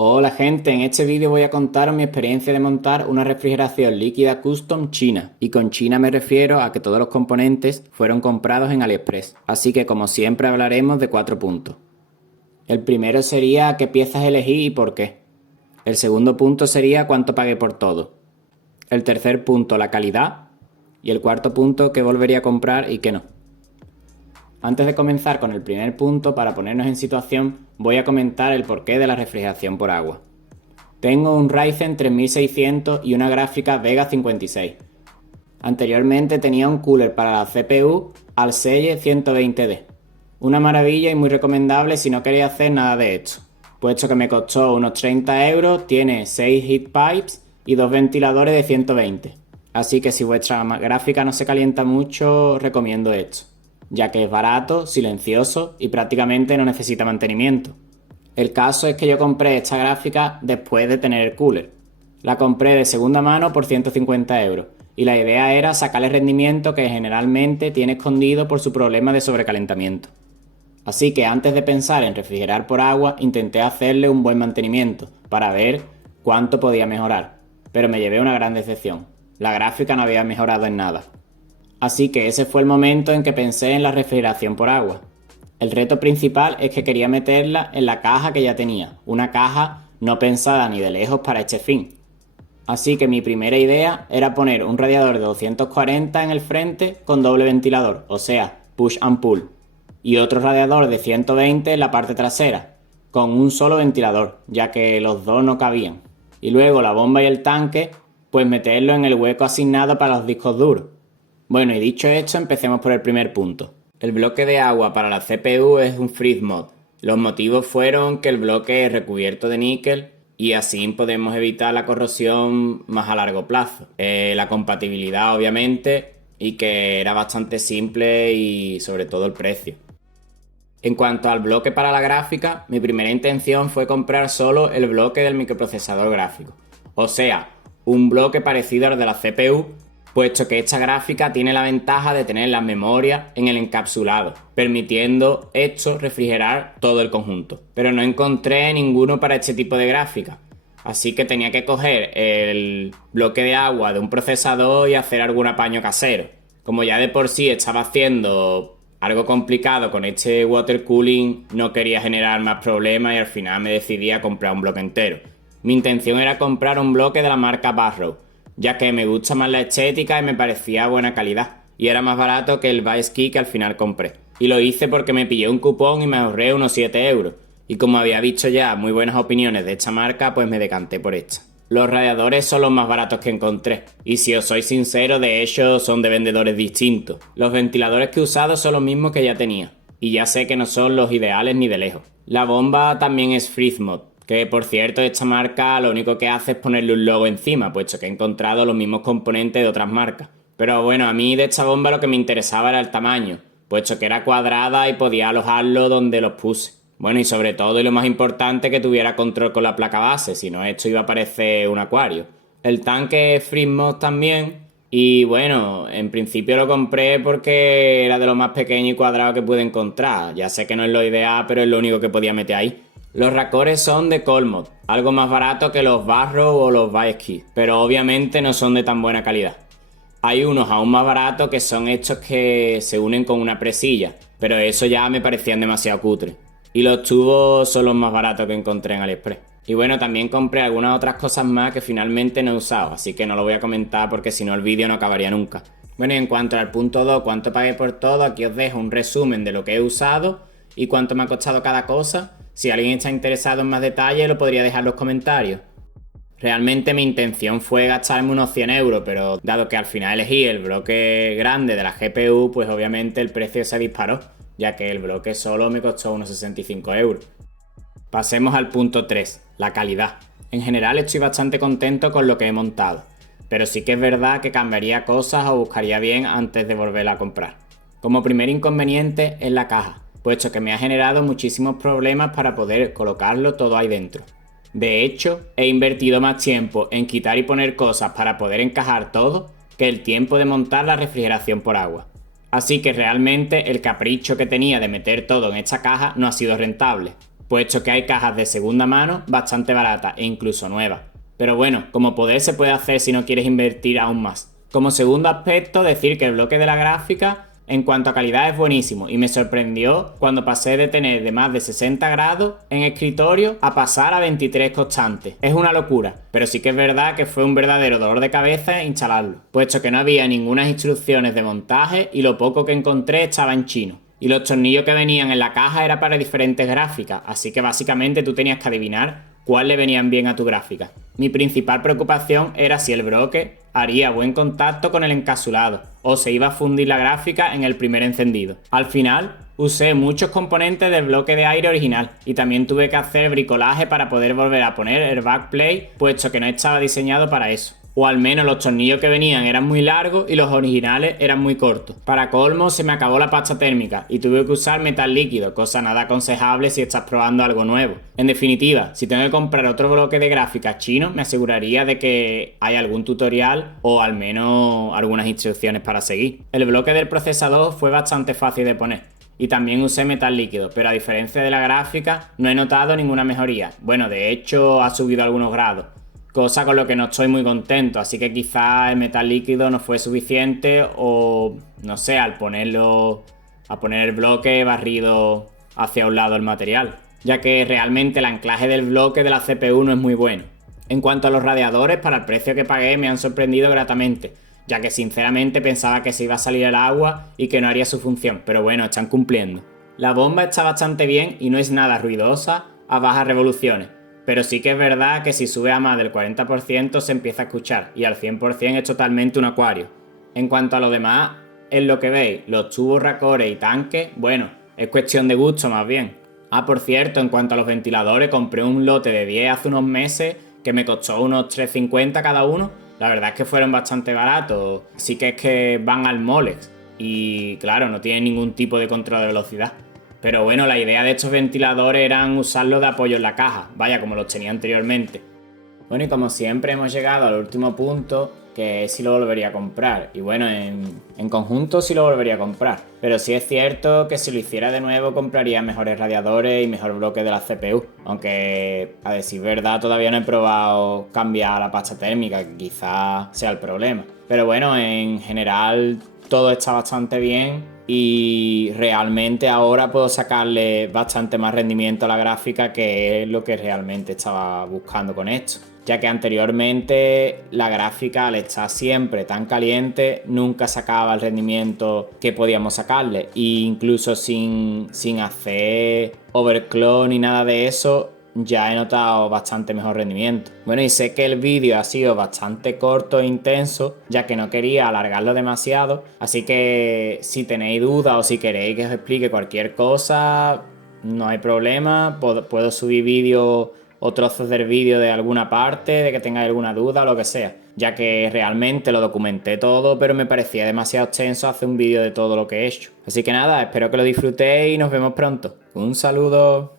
Hola gente, en este vídeo voy a contaros mi experiencia de montar una refrigeración líquida custom china, y con China me refiero a que todos los componentes fueron comprados en AliExpress, así que como siempre hablaremos de 4 puntos. El primero sería qué piezas elegí y por qué. El segundo punto sería cuánto pagué por todo. El tercer punto, la calidad. Y el cuarto punto, qué volvería a comprar y qué no. Antes de comenzar con el primer punto, para ponernos en situación, voy a comentar el porqué de la refrigeración por agua. Tengo un Ryzen 3600 y una gráfica Vega 56. Anteriormente tenía un cooler para la CPU Alseye 120D. Una maravilla y muy recomendable si no queréis hacer nada de esto, puesto que me costó unos 30 euros, tiene 6 heat pipes y 2 ventiladores de 120. Así que si vuestra gráfica no se calienta mucho, recomiendo esto, ya que es barato, silencioso y prácticamente no necesita mantenimiento. El caso es que yo compré esta gráfica después de tener el cooler. La compré de segunda mano por 150 euros y la idea era sacarle rendimiento que generalmente tiene escondido por su problema de sobrecalentamiento. Así que antes de pensar en refrigerar por agua, intenté hacerle un buen mantenimiento para ver cuánto podía mejorar, pero me llevé una gran decepción. La gráfica no había mejorado en nada. Así que ese fue el momento en que pensé en la refrigeración por agua. El reto principal es que quería meterla en la caja que ya tenía, una caja no pensada ni de lejos para este fin. Así que mi primera idea era poner un radiador de 240 en el frente con doble ventilador, o sea, push and pull, y otro radiador de 120 en la parte trasera, con un solo ventilador, ya que los dos no cabían. Y luego la bomba y el tanque, pues meterlo en el hueco asignado para los discos duros. Bueno, y dicho esto, empecemos por el primer punto. El bloque de agua para la CPU es un freeze mod. Los motivos fueron que el bloque es recubierto de níquel y así podemos evitar la corrosión más a largo plazo. La compatibilidad, obviamente, y que era bastante simple y sobre todo el precio. En cuanto al bloque para la gráfica, mi primera intención fue comprar solo el bloque del microprocesador gráfico. O sea, un bloque parecido al de la CPU, puesto que esta gráfica tiene la ventaja de tener las memorias en el encapsulado, permitiendo esto refrigerar todo el conjunto. Pero no encontré ninguno para este tipo de gráfica, así que tenía que coger el bloque de agua de un procesador y hacer algún apaño casero. Como ya de por sí estaba haciendo algo complicado con este water cooling, no quería generar más problemas y al final me decidí a comprar un bloque entero. Mi intención era comprar un bloque de la marca Barrow, ya que me gusta más la estética y me parecía buena calidad, y era más barato que el Vice Key que al final compré. Y lo hice porque me pillé un cupón y me ahorré unos 7 euros, y como había visto ya muy buenas opiniones de esta marca, pues me decanté por esta. Los radiadores son los más baratos que encontré, y si os soy sincero, de hecho son de vendedores distintos. Los ventiladores que he usado son los mismos que ya tenía, y ya sé que no son los ideales ni de lejos. La bomba también es freeze mod, que por cierto esta marca lo único que hace es ponerle un logo encima, puesto que he encontrado los mismos componentes de otras marcas. Pero bueno, a mí de esta bomba lo que me interesaba era el tamaño, puesto que era cuadrada y podía alojarlo donde los puse. Bueno, y sobre todo y lo más importante, que tuviera control con la placa base, si no esto iba a parecer un acuario. El tanque es freeze mod también, y bueno, en principio lo compré porque era de lo más pequeño y cuadrado que pude encontrar. Ya sé que no es lo ideal, pero es lo único que podía meter ahí. Los racores son de Colmod, algo más barato que los Barrow o los Vice, pero obviamente no son de tan buena calidad. Hay unos aún más baratos que son estos que se unen con una presilla, pero eso ya me parecían demasiado cutre. Y los tubos son los más baratos que encontré en AliExpress. Y bueno, también compré algunas otras cosas más que finalmente no he usado, así que no lo voy a comentar porque si no el vídeo no acabaría nunca. Bueno, y en cuanto al punto 2, cuánto pagué por todo, aquí os dejo un resumen de lo que he usado y cuánto me ha costado cada cosa. Si alguien está interesado en más detalles, lo podría dejar en los comentarios. Realmente mi intención fue gastarme unos 100 euros, pero dado que al final elegí el bloque grande de la GPU, pues obviamente el precio se disparó, ya que el bloque solo me costó unos 65 euros. Pasemos al punto 3, la calidad. En general estoy bastante contento con lo que he montado, pero sí que es verdad que cambiaría cosas o buscaría bien antes de volverla a comprar. Como primer inconveniente es la caja, puesto que me ha generado muchísimos problemas para poder colocarlo todo ahí dentro. De hecho, he invertido más tiempo en quitar y poner cosas para poder encajar todo que el tiempo de montar la refrigeración por agua. Así que realmente el capricho que tenía de meter todo en esta caja no ha sido rentable. puesto que hay cajas de segunda mano bastante baratas e incluso nuevas. Pero bueno, como poder se puede hacer si no quieres invertir aún más. Como segundo aspecto, decir que el bloque de la gráfica en cuanto a calidad es buenísimo y me sorprendió cuando pasé de tener de más de 60 grados en escritorio a pasar a 23 constantes. Es una locura, pero sí que es verdad que fue un verdadero dolor de cabeza instalarlo, puesto que no había ninguna instrucciones de montaje y lo poco que encontré estaba en chino. Y los tornillos que venían en la caja eran para diferentes gráficas, así que básicamente tú tenías que adivinar cuál le venían bien a tu gráfica. Mi principal preocupación era si el bloque haría buen contacto con el encapsulado o se iba a fundir la gráfica en el primer encendido. Al final usé muchos componentes del bloque de aire original y también tuve que hacer bricolaje para poder volver a poner el backplate, puesto que no estaba diseñado para eso. O al menos los tornillos que venían eran muy largos y los originales eran muy cortos. Para colmo se me acabó la pasta térmica y tuve que usar metal líquido, cosa nada aconsejable si estás probando algo nuevo. En definitiva, si tengo que comprar otro bloque de gráficas chino, me aseguraría de que hay algún tutorial o al menos algunas instrucciones para seguir. El bloque del procesador fue bastante fácil de poner. Y también usé metal líquido, pero a diferencia de la gráfica no he notado ninguna mejoría. Bueno, de hecho ha subido algunos grados, cosa con lo que no estoy muy contento, así que quizás el metal líquido no fue suficiente o no sé, al poner el bloque barrido hacia un lado el material, ya que realmente el anclaje del bloque de la CPU no es muy bueno. En cuanto a los radiadores, para el precio que pagué me han sorprendido gratamente, ya que sinceramente pensaba que se iba a salir el agua y que no haría su función, pero bueno, están cumpliendo. La bomba está bastante bien y no es nada ruidosa a bajas revoluciones, pero sí que es verdad que si sube a más del 40% se empieza a escuchar y al 100% es totalmente un acuario. En cuanto a lo demás, es lo que veis, los tubos, racores y tanques, bueno, es cuestión de gusto más bien. Ah, por cierto, en cuanto a los ventiladores, compré un lote de 10 hace unos meses que me costó unos 3,50 cada uno. La verdad es que fueron bastante baratos, sí que es que van al Molex y claro, no tienen ningún tipo de control de velocidad. Pero bueno, la idea de estos ventiladores eran usarlos de apoyo en la caja, vaya, como los tenía anteriormente. Bueno, y como siempre hemos llegado al último punto, que es si lo volvería a comprar. Y bueno, en conjunto sí lo volvería a comprar. Pero sí es cierto que si lo hiciera de nuevo compraría mejores radiadores y mejor bloque de la CPU. Aunque, a decir verdad, todavía no he probado cambiar la pasta térmica, que quizás sea el problema. Pero bueno, en general todo está bastante bien. Y realmente ahora puedo sacarle bastante más rendimiento a la gráfica, que es lo que realmente estaba buscando con esto, ya que anteriormente la gráfica, al estar siempre tan caliente, nunca sacaba el rendimiento que podíamos sacarle, e incluso sin hacer overclock ni nada de eso ya he notado bastante mejor rendimiento. Bueno, y sé que el vídeo ha sido bastante corto e intenso, ya que no quería alargarlo demasiado, así que si tenéis dudas o si queréis que os explique cualquier cosa, no hay problema, puedo subir vídeos o trozos del vídeo de alguna parte, de que tengáis alguna duda o lo que sea, ya que realmente lo documenté todo, pero me parecía demasiado extenso hacer un vídeo de todo lo que he hecho. Así que nada, espero que lo disfrutéis y nos vemos pronto. Un saludo.